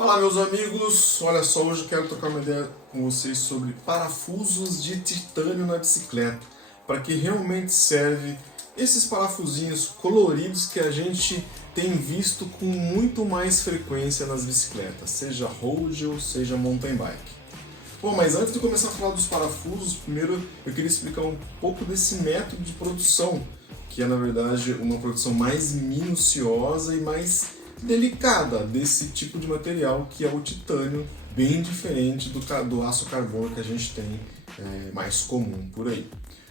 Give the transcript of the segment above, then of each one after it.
Fala, meus amigos, olha só, hoje eu quero trocar uma ideia com vocês sobre parafusos de titânio na bicicleta. Para que realmente serve esses parafusinhos coloridos que a gente tem visto com muito mais frequência nas bicicletas, seja road ou seja mountain bike. Bom, mas antes de começar a falar dos parafusos, primeiro eu queria explicar um pouco desse método de produção, que é na verdade uma produção mais minuciosa e mais delicada desse tipo de material, que é o titânio, bem diferente do aço carbono que a gente tem mais comum por aí.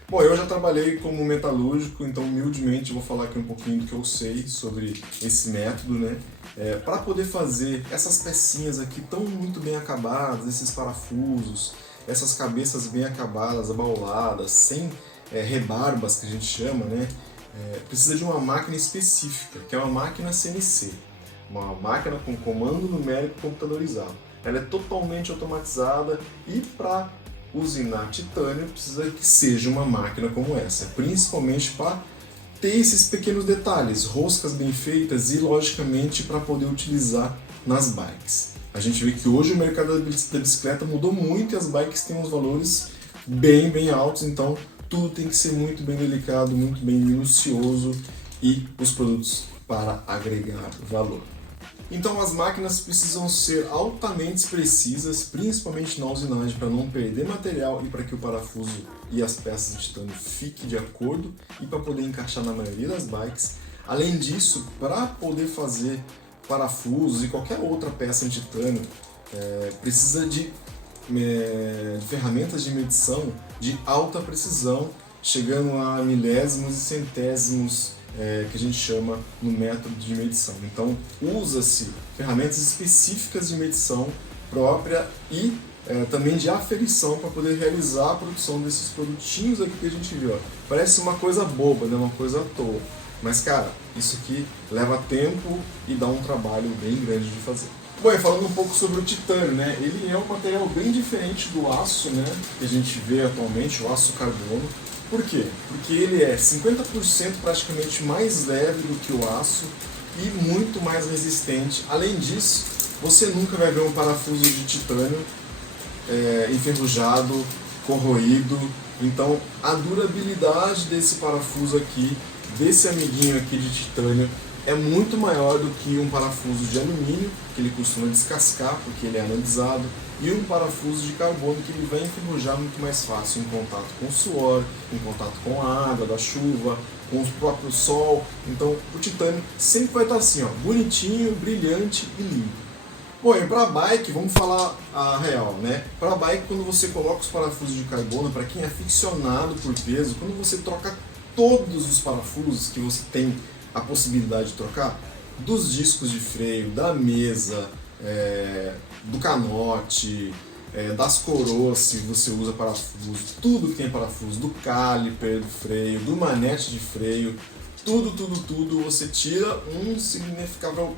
Bom, eu já trabalhei como metalúrgico, então humildemente vou falar aqui um pouquinho do que eu sei sobre esse método, né? Para poder fazer essas pecinhas aqui tão muito bem acabadas, esses parafusos, essas cabeças bem acabadas, abauladas, sem rebarbas que a gente chama, né? Precisa de uma máquina específica, que é uma máquina CNC. Uma máquina com comando numérico computadorizado. Ela é totalmente automatizada e para usinar titânio precisa que seja uma máquina como essa, principalmente para ter esses pequenos detalhes, roscas bem feitas e logicamente para poder utilizar nas bikes. A gente vê que hoje o mercado da bicicleta mudou muito e as bikes têm uns valores bem altos, então tudo tem que ser muito bem delicado, muito bem minucioso e os produtos para agregar valor. Então as máquinas precisam ser altamente precisas, principalmente na usinagem, para não perder material e para que o parafuso e as peças de titânio fiquem de acordo e para poder encaixar na maioria das bikes. Além disso, para poder fazer parafusos e qualquer outra peça em titânio, precisa de ferramentas de medição de alta precisão, chegando a milésimos e centésimos que a gente chama no método de medição. Então usa-se ferramentas específicas de medição própria e também de aferição para poder realizar a produção desses produtinhos aqui que a gente viu. Ó. Parece uma coisa boba, né? Uma coisa à toa, mas cara, isso aqui leva tempo e dá um trabalho bem grande de fazer. Bom, e falando um pouco sobre o titânio, né? Ele é um material bem diferente do aço, né? Que a gente vê atualmente, o aço carbono. Por quê? Porque ele é 50% praticamente mais leve do que o aço e muito mais resistente. Além disso, você nunca vai ver um parafuso de titânio enferrujado, corroído. Então, a durabilidade desse parafuso aqui, desse amiguinho aqui de titânio, é muito maior do que um parafuso de alumínio, que ele costuma descascar porque ele é anodizado, e um parafuso de carbono que ele vai enferrujar muito mais fácil em contato com o suor, em contato com a água da chuva, com o próprio sol. Então o titânio sempre vai estar assim, ó, bonitinho, brilhante e limpo. Bom, e para a bike, vamos falar a real, né? Para a bike, quando você coloca os parafusos de carbono, para quem é aficionado por peso, quando você troca todos os parafusos que você tem a possibilidade de trocar, dos discos de freio, da mesa, do canote, das coroas, se você usa parafuso, tudo que tem parafuso, do caliper do freio, do manete de freio, tudo, você tira um significável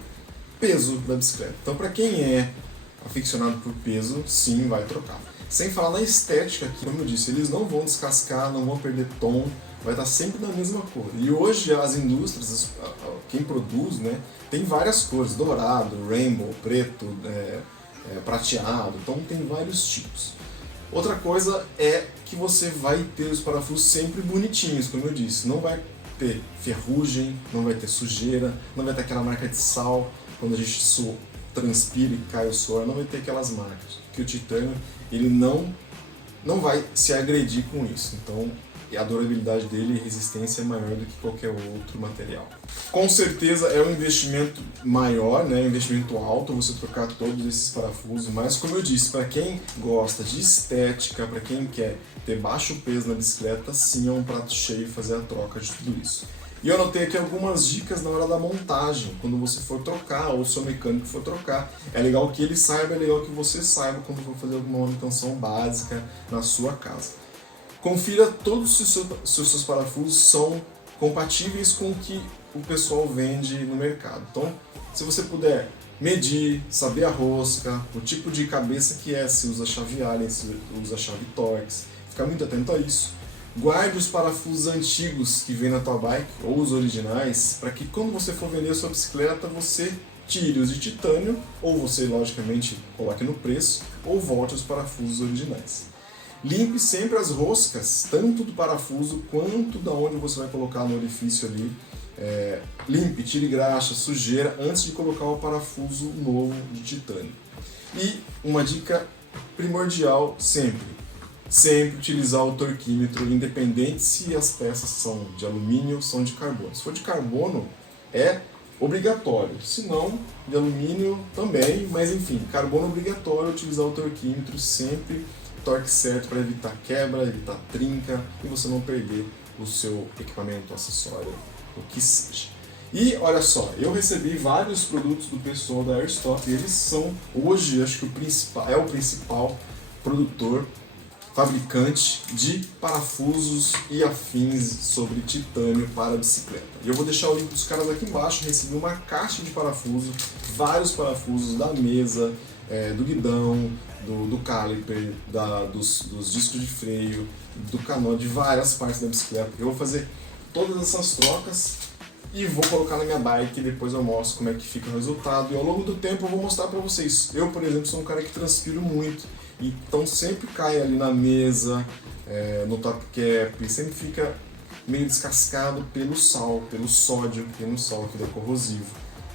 peso da bicicleta. Então, para quem é aficionado por peso, sim, vai trocar. Sem falar na estética, que, como eu disse, eles não vão descascar, não vão perder tom, vai estar sempre na mesma cor. E hoje as indústrias, quem produz, né, tem várias cores, dourado, rainbow, preto, prateado, então tem vários tipos. Outra coisa é que você vai ter os parafusos sempre bonitinhos, como eu disse, não vai ter ferrugem, não vai ter sujeira, não vai ter aquela marca de sal, quando a gente transpira e cai o suor, não vai ter aquelas marcas, porque o titânio ele não vai se agredir com isso, então a durabilidade dele e resistência é maior do que qualquer outro material. Com certeza é um investimento maior, né? Um investimento alto você trocar todos esses parafusos, mas como eu disse, para quem gosta de estética, para quem quer ter baixo peso na bicicleta, sim, é um prato cheio fazer a troca de tudo isso. E eu anotei aqui algumas dicas na hora da montagem, quando você for trocar ou o seu mecânico for trocar. É legal que ele saiba, é legal que você saiba quando for fazer alguma manutenção básica na sua casa. Confira todos se os seus parafusos são compatíveis com o que o pessoal vende no mercado. Então, se você puder medir, saber a rosca, o tipo de cabeça que é, se usa chave Allen, se usa chave Torx, ficar muito atento a isso. Guarde os parafusos antigos que vem na tua bike, ou os originais, para que quando você for vender a sua bicicleta, você tire os de titânio, ou você logicamente coloque no preço, ou volte os parafusos originais. Limpe sempre as roscas, tanto do parafuso quanto da onde você vai colocar no orifício ali. Limpe, tire graxa, sujeira antes de colocar o parafuso novo de titânio. E uma dica primordial sempre utilizar o torquímetro, independente se as peças são de alumínio ou são de carbono. Se for de carbono, é obrigatório, se não, de alumínio também, mas enfim, carbono obrigatório utilizar o torquímetro sempre, torque certo para evitar quebra, evitar trinca e você não perder o seu equipamento, acessório, o que seja. E olha só, eu recebi vários produtos do pessoal da Airstop, eles são hoje, acho que o principal produtor, fabricante de parafusos e afins sobre titânio para bicicleta. E eu vou deixar o link dos caras aqui embaixo. Recebi uma caixa de parafuso, vários parafusos da mesa, do guidão, do caliper, dos discos de freio, do canô, de várias partes da bicicleta. Eu vou fazer todas essas trocas e vou colocar na minha bike e depois eu mostro como é que fica o resultado. E ao longo do tempo eu vou mostrar para vocês. Eu, por exemplo, sou um cara que transpiro muito, então sempre cai ali na mesa, no top cap, sempre fica meio descascado pelo sal, pelo sódio, que tem no sal, que é corrosivo.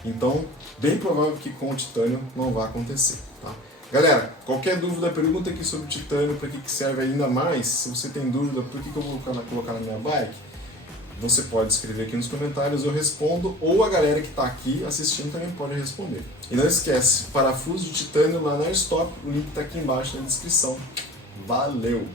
Então, bem provável que com o titânio não vai acontecer, tá? Galera, qualquer dúvida, pergunta aqui sobre o titânio, para que serve ainda mais. Se você tem dúvida, por que eu vou colocar na minha bike, você pode escrever aqui nos comentários, eu respondo, ou a galera que está aqui assistindo também pode responder. E não esquece, parafuso de titânio lá na Airstop, o link está aqui embaixo na descrição. Valeu!